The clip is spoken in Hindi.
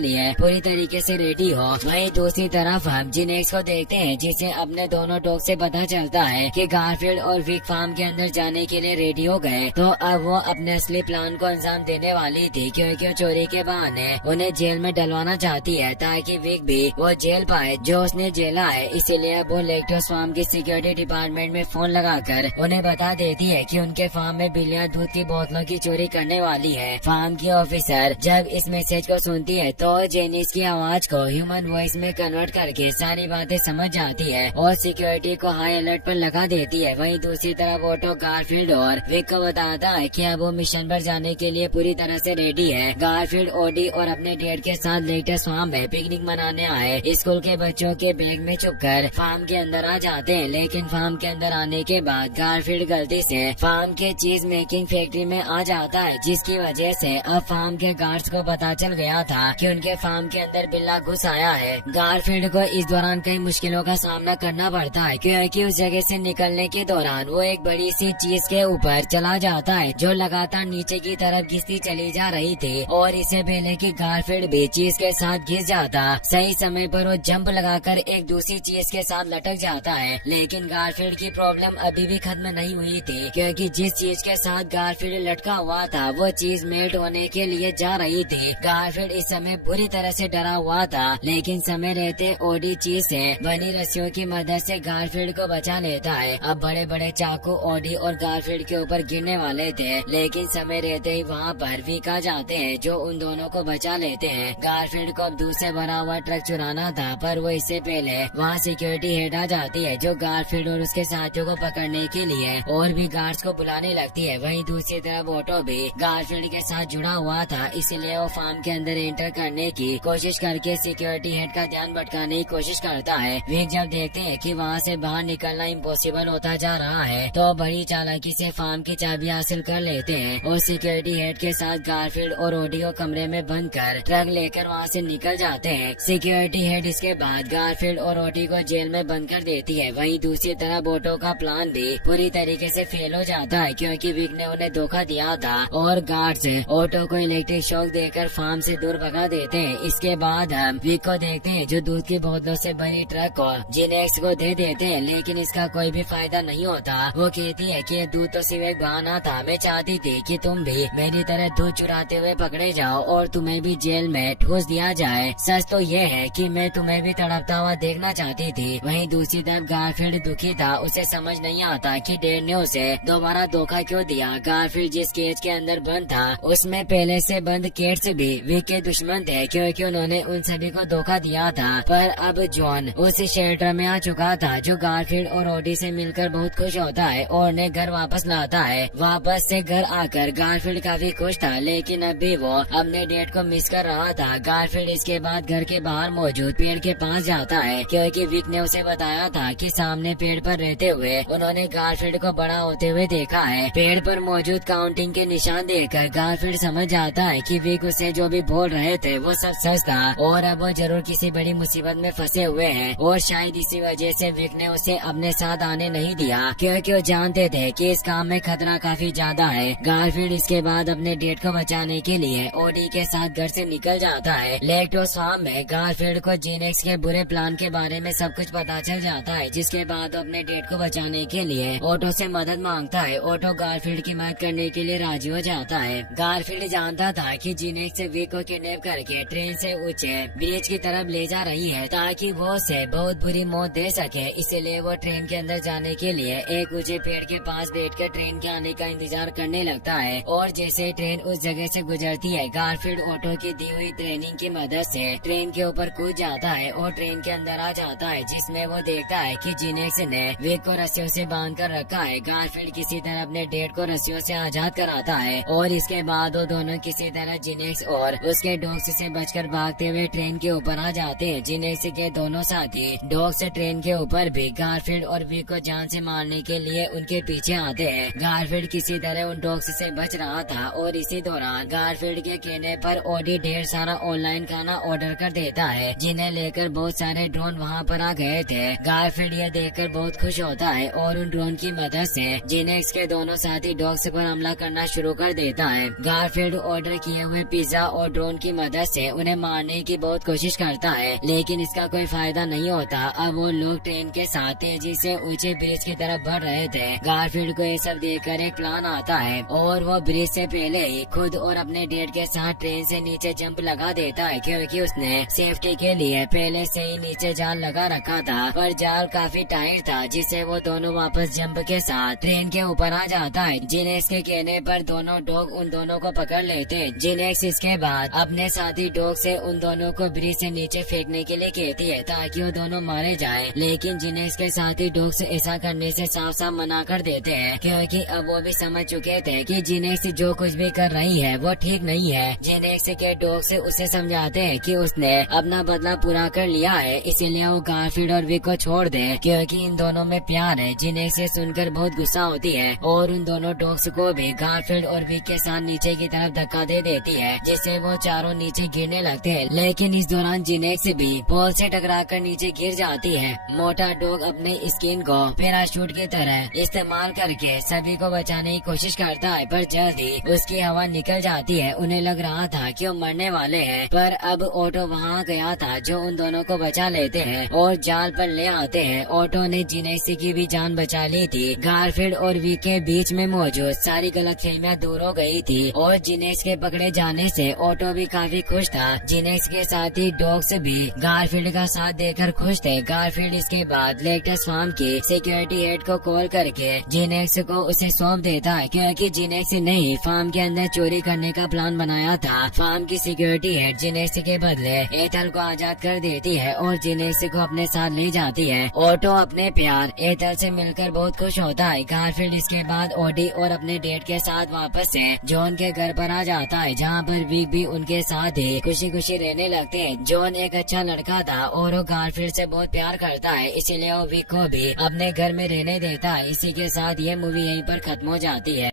लिए पूरी तरीके से रेडी हो। वहीं दूसरी तरफ हम जिनेक्स को देखते हैं जिसे अपने दोनों डॉग से पता चलता है कि गारफील्ड और विक फार्म के अंदर जाने के लिए रेडी हो गए। तो अब वो अपने असली प्लान को अंजाम देने वाली थी, क्योंकि चोरी के बहाने उन्हें जेल में डलवाना चाहती है ताकि विक भी वो जेल पाए जो उसने जेला है। इसीलिए वो लैक्टोस फार्म की सिक्योरिटी डिपार्टमेंट में फोन लगाकर उन्हें बता देती है कि उनके फार्म में बिलियन दूध की बोतलों की चोरी करने वाली है। फार्म की ऑफिसर जब इस मैसेज को सुनती है तो जेनिस की आवाज को ह्यूमन वॉइस में कन्वर्ट करके सारी बातें समझ जाती है और सिक्योरिटी को हाई अलर्ट पर लगा देती है। वहीं दूसरी तरफ ऑटो गारफील्ड और विक को बताता है कि अब वो मिशन पर जाने के लिए पूरी तरह से रेडी है। गारफील्ड ओडी और अपने डैड के साथ लैक्टोस फार्म में पिकनिक मनाने आए स्कूल के बच्चों के बैग में छुपकर फार्म के अंदर आ जाते हैं, लेकिन फार्म के अंदर आने के बाद गारफील्ड गलती से फार्म के चीज मेकिंग फैक्ट्री में आ जाता है, जिसकी वजह से अब फार्म के गार्ड्स को पता चल गया था कि उनके फार्म के अंदर बिल्ला घुस आया है। गारफील्ड को इस दौरान कई मुश्किलों का सामना करना पड़ता है, क्योंकि उस जगह से निकलने के दौरान वो एक बड़ी सी चीज के ऊपर चला जाता है जो लगातार नीचे की तरफ घिसती चली जा रही थी। और इससे पहले कि गारफील्ड भी चीज के साथ घिस जाता, सही समय पर वो जंप लगाकर एक दूसरी चीज के साथ लटक जाता है। लेकिन गारफील्ड की प्रॉब्लम अभी भी खत्म नहीं हुई थी, क्योंकि जिस चीज के साथ गारफील्ड लटका हुआ था वो चीज मेल्ट होने के लिए जा रही थी। गारफील्ड इस समय बुरी तरह से डरा हुआ था, लेकिन समय रहते ओडी चीज से बनी रस्सियों की मदद से गारफील्ड को बचा लेता है। अब बड़े बड़े चाकू ओडी और गारफील्ड के ऊपर गिरने वाले थे, लेकिन समय रहते ही वहाँ पर विक आ जाते हैं जो उन दोनों को बचा लेते हैं। गारफील्ड को अब दूध से भरा हुआ ट्रक चुराना था, पर वो इससे पहले वहाँ सिक्योरिटी हेड आ जाती है जो गारफील्ड और उसके साथियों को पकड़ने के लिए और भी गार्ड्स को बुलाने लगती है। वहीं दूसरी तरफ ऑटो भी गारफील्ड के साथ जुड़ा हुआ था, इसलिए वो फार्म के अंदर एंटर करने की कोशिश करके सिक्योरिटी हेड का ध्यान भटकाने की कोशिश करता है। विक जब देखते हैं कि वहाँ से बाहर निकलना इम्पॉसिबल होता जा रहा है तो बड़ी चालाकी से फार्म की चाबी हासिल कर लेते हैं और सिक्योरिटी हेड के साथ गारफील्ड और ओडी को कमरे में बंद कर ट्रक लेकर वहाँ से निकल जाते हैं। सिक्योरिटी हेड इसके बाद गारफील्ड और ओडी को जेल में बंद कर देती है। वहीं दूसरी तरफ ऑटो का प्लान भी पूरी तरीके से फेल हो जाता है, क्योंकि विक ने उन्हें धोखा दिया था और गार्ड्स ऑटो को इलेक्ट्रिक शॉक देकर फार्म से दूर भगा देते हैं। इसके बाद हम विक को देखते हैं जो दूध की बोतलों से भरी ट्रक को जिनेक्स को दे देते हैं, लेकिन इसका कोई भी फायदा नहीं होता। वो कहती है कि ये दूध तो सिर्फ एक बहाना था, मैं चाहती थी कि तुम भी मेरी तरह दूध चुराते हुए पकड़े जाओ और तुम्हें भी जेल में ठूस दिया जाए। सच तो ये है कि मैं तुम्हें भी तड़पता हुआ देखना चाहती थी। वहीं दूसरी तरफ गारफील्ड दुखी था, उसे समझ नहीं आता कि डैड ने उसे दोबारा धोखा क्यों दिया। गारफील्ड जिस केज के अंदर बंद था उसमें पहले से बंद कैट्स भी विक के दुश्मन थे, क्योंकि उन्होंने उन सभी को धोखा दिया था। पर अब जॉन उस शेल्टर में आ चुका था जो गारफील्ड और ओडी से मिलकर बहुत खुश होता है और उन्हें घर वापस लाता है। वापस से घर आकर गारफील्ड काफी खुश था, लेकिन अब भी वो अपने डैड को मिस कर रहा था। गारफील्ड इसके बाद घर के बाहर मौजूद पेड़ के पास जाता है, क्योंकि विक ने उसे बताया था कि सामने पेड़ पर रहते हुए उन्होंने गारफील्ड को बड़ा होते हुए देखा है। पेड़ पर मौजूद काउंटिंग के निशान देखकर गारफील्ड समझ जाता है कि विक उसे जो भी बोल रहे थे वो सब सच था और अब वो जरूर किसी बड़ी मुसीबत में फंसे हुए हैं। और शायद इसी वजह से विक ने उसे अपने साथ आने नहीं दिया, क्योंकि वो जानते थे कि इस काम में खतरा काफी ज्यादा है। गारफील्ड इसके बाद अपने डैड को बचाने के लिए ओडी के साथ घर से निकल जाता है। लैक्टोस फार्म में गारफील्ड को जिनेक्स के बुरे प्लान के बारे में सब कुछ पता चल जाता है, जिसके बाद वो अपने डैड को बचाने के लिए ऑटो से मदद मांगता है। ऑटो गारफील्ड की मदद करने के लिए राजी हो जाता है। गारफील्ड जानता था कि जिनेक्स विक को किडनैप करके ट्रेन से ऊंचे ब्रिज की तरफ ले जा रही है ताकि वो उसे बहुत बुरी मौत दे सके, इसलिए वो ट्रेन के अंदर जाने के लिए एक ऊंचे पेड़ के पास बैठकर ट्रेन के आने का इंतजार करने लगता है। और जैसे ट्रेन उस जगह से गुजरती है, गारफील्ड ऑटो की दी हुई ट्रेनिंग की मदद से ट्रेन के ऊपर कूद जाता है और ट्रेन के अंदर आ जाता है, जिसमें वो देखता है कि जिनेक्स ने विक को रस्सियों से बांध कर रखा है। गारफील्ड किसी तरह अपने डैड को रस्सियों से आजाद कराता है और इसके बाद वो दोनों किसी तरह जिनेक्स और उसके डॉग्स से बचकर भागते हुए ट्रेन के ऊपर आ जाते हैं। जिनेक्स के दोनों साथी डॉग्स ट्रेन के ऊपर भी गारफील्ड और विक को जान से मारने के लिए उनके पीछे आते हैं। गारफील्ड किसी तरह उन डॉग्स से बच रहा था और इसी दौरान गारफील्ड के कहने पर ओडी ढेर सारा ऑनलाइन खाना ऑर्डर कर देता है, जिन्हें लेकर बहुत सारे ड्रोन वहाँ पर आ गए थे। गारफील्ड यह देखकर बहुत खुश होता है और उन ड्रोन की मदद से जिनेक्स के दोनों साथी डॉग्स पर हमला करना शुरू कर देता है। गारफील्ड ऑर्डर किए हुए पिज्जा और ड्रोन की मदद से उन्हें मारने की बहुत कोशिश करता है, लेकिन इसका कोई फायदा नहीं होता। अब वो लोग ट्रेन के साथ तेजी से ऊंचे ब्रिज की तरफ बढ़ रहे थे। गारफील्ड को ये सब देखकर एक प्लान आता है और वो ब्रिज से पहले ही खुद और अपने डेट के साथ ट्रेन से नीचे जंप लगा देता है, क्योंकि उसने सेफ्टी के लिए पहले से ही नीचे जाल लगा रखा था। पर जाल काफी टाइट था, जिससे वो दोनों वापस जंप के साथ ट्रेन के ऊपर आ जाता है। जिनेक्स के कहने पर दोनों डॉग उन दोनों को पकड़ लेते हैं। जिनेक्स इसके बाद अपने साथी डॉग से उन दोनों को ब्रिज से नीचे फेंकने के लिए कहती है ताकि वो दोनों मारे जाएं। लेकिन जिनेक्स के साथी डॉग से ऐसा करने से साफ साफ मना कर देते हैं, क्योंकि अब वो भी समझ चुके थे कि जिनेक्स जो कुछ भी कर रही है वो ठीक नहीं है। जिनेक्स के डॉग से उसे समझाते हैं कि उसने अपना बदला पूरा कर लिया है, इसीलिए वो गारफील्ड और विक को छोड़ दे, क्योंकि इन दोनों में प्यार है। जिनेक्स से सुनकर बहुत गुस्सा होती है और उन दोनों डॉग्स को भी गारफील्ड और विक के साथ नीचे की तरफ धक्का दे देती है, जिससे वो चारों नीचे गिरने लगते हैं। लेकिन इस दौरान जिनेक्स भी पोल से टकराकर नीचे गिर जाती है। मोटा डॉग अपने स्किन को पैराशूट की तरह इस्तेमाल करके सभी को बचाने की कोशिश करता है, पर जल्दी उसकी हवा निकल जाती है। उन्हें लग रहा था कि वो मरने वाले हैं, पर अब ऑटो वहाँ गया था जो उन दोनों को बचा लेते हैं और जाल पर ले आते हैं। ऑटो ने जिनेक्स की भी जान बचा ली थी। गारफील्ड और विक के बीच में मौजूद सारी गलतफहमियां दूर हो गई थी और जिनेक्स के पकड़े जाने से ऑटो भी काफी खुश था। जिनेक्स के साथ ही डॉग्स भी गारफील्ड का साथ देकर खुश थे। गारफील्ड इसके बाद लेक्टस फार्म की सिक्योरिटी हेड को कॉल करके जिनेक्स को उसे सौंप देता है, क्योंकि जिनेक्स ने ही फार्म के अंदर चोरी करने का प्लान बनाया था। फार्म की सिक्योरिटी हेड जिनेक्स के बदले एथल को आजाद कर देती है और जिनेक्स को अपने साथ ले जाती है। ऑटो अपने प्यार एथल से मिलकर बहुत खुश होता है। गारफील्ड इसके बाद ओडी और अपने डेट के साथ वापस से जॉन के घर पर आ जाता है, जहाँ पर विक भी उनके साथ ही खुशी खुशी रहने लगते हैं। जॉन एक अच्छा लड़का था और वो गारफील्ड से बहुत प्यार करता है, इसीलिए वो विक को भी अपने घर में रहने देता है। इसी के साथ ये मूवी यहीं पर खत्म हो जाती है।